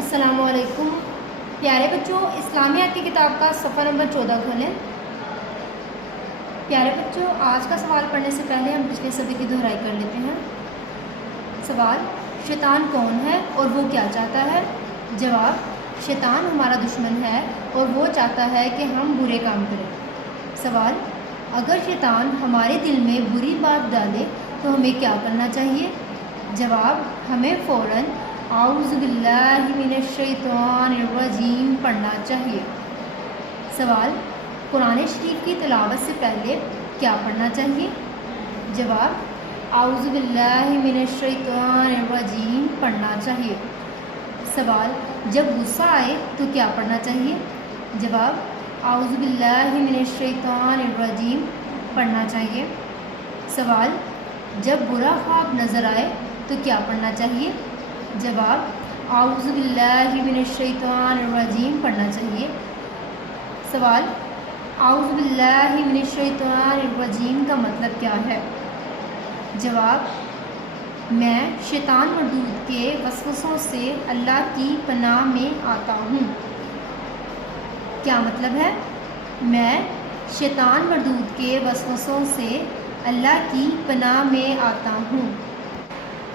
السلام علیکم پیارے بچوں، اسلامیات کی کتاب کا صفحہ نمبر 14 کھولیں۔ پیارے بچوں، آج کا سوال پڑھنے سے پہلے ہم پچھلے صفحے کی دہرائی کر لیتے ہیں۔ سوال: شیطان کون ہے اور وہ کیا چاہتا ہے؟ جواب: شیطان ہمارا دشمن ہے اور وہ چاہتا ہے کہ ہم برے کام کریں۔ سوال: اگر شیطان ہمارے دل میں بری بات ڈالے تو ہمیں کیا کرنا چاہیے؟ جواب: ہمیں فوراً اعوذ باللہ من الشیطان الرجیم پڑھنا چاہیے۔ سوال: قرآن شریف کی تلاوت سے پہلے کیا پڑھنا چاہیے؟ جواب: اعوذ باللہ من الشیطان الرجیم پڑھنا چاہیے۔ سوال: جب غصہ آئے تو کیا پڑھنا چاہیے؟ جواب: اعوذ باللہ من الشیطان الرجیم پڑھنا چاہیے۔ سوال: جب برا خواب نظر آئے تو کیا پڑھنا چاہیے؟ جواب: اعوذ باللہ من الشیطان الرجیم پڑھنا چاہیے۔ سوال: اعوذ باللہ من الشیطان الرجیم کا مطلب کیا ہے؟ جواب: میں شیطان مردود کے وسوسوں سے اللہ کی پناہ میں آتا ہوں۔ کیا مطلب ہے؟ میں شیطان مردود کے وسوسوں سے اللہ کی پناہ میں آتا ہوں۔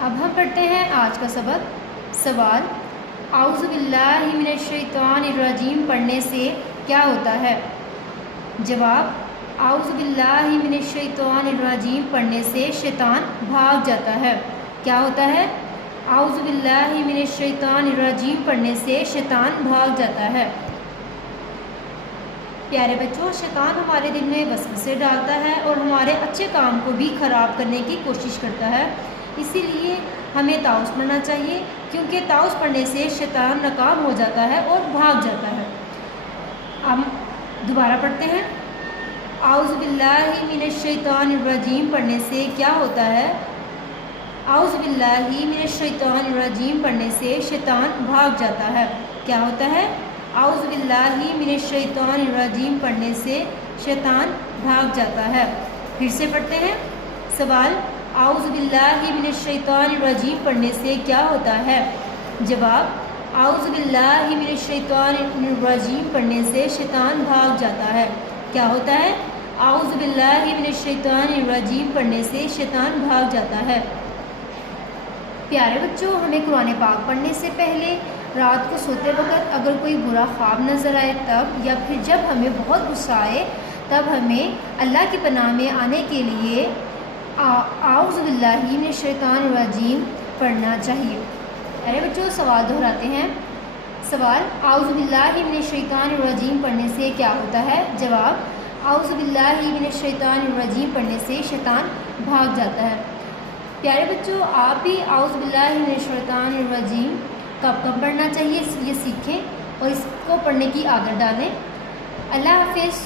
اب ہم پڑھتے ہیں آج کا سبق۔ سوال: اعوذ باللہ من الشیطان الرجیم پڑھنے سے کیا ہوتا ہے؟ جواب: اعوذ باللہ من الشیطان الرجیم پڑھنے سے شیطان بھاگ جاتا ہے۔ کیا ہوتا ہے؟ اعوذ باللہ من الشیطان الرجیم پڑھنے سے شیطان بھاگ جاتا ہے۔ پیارے بچوں، شیطان ہمارے دل میں وسوسے ڈالتا ہے اور ہمارے اچھے کام کو بھی خراب کرنے کی کوشش کرتا ہے۔ اسی لیے ہمیں طاؤس پڑھنا چاہیے، کیونکہ طاؤس پڑھنے سے شیطان ناکام ہو جاتا ہے اور بھاگ جاتا ہے۔ ہم دوبارہ پڑھتے ہیں۔ اعوذ باللہ من الشیطان الرجیم پڑھنے سے کیا ہوتا ہے؟ اعوذ باللہ من الشیطان الرجیم پڑھنے سے شیطان بھاگ جاتا ہے۔ کیا ہوتا ہے؟ اعوذ باللہ من الشیطان الرجیم پڑھنے سے شیطان بھاگ جاتا ہے۔ پھر سے پڑھتے ہیں۔ سوال: اعوذ باللہ من الشیطان الرجیم پڑھنے سے کیا ہوتا ہے؟ جواب: اعوذ باللہ من الشیطان الرجیم پڑھنے سے شیطان بھاگ جاتا ہے۔ کیا ہوتا ہے؟ اعوذ باللہ من الشیطان الرجیم پڑھنے سے شیطان بھاگ جاتا ہے۔ پیارے بچوں، ہمیں قرآن پاک پڑھنے سے پہلے رات کو سوتے وقت اگر کوئی برا خواب نظر آئے تب، یا پھر جب ہمیں بہت غصہ آئے تب ہمیں اللہ کی پناہ میں آنے کے لیے اعوذ باللہ من الشیطان الرجیم پڑھنا چاہیے۔ ارے بچوں، سوال دہراتے ہیں۔ سوال: اعوذ باللہ من الشیطان الرجیم پڑھنے سے کیا ہوتا ہے؟ جواب: اعوذ باللہ من الشیطان الرجیم پڑھنے سے شیطان بھاگ جاتا ہے۔ پیارے بچوں، آپ بھی اعوذ باللہ من الشیطان الرجیم کب کب پڑھنا چاہیے یہ سیکھیں اور اس کو پڑھنے کی عادت ڈالیں۔ اللہ حافظ۔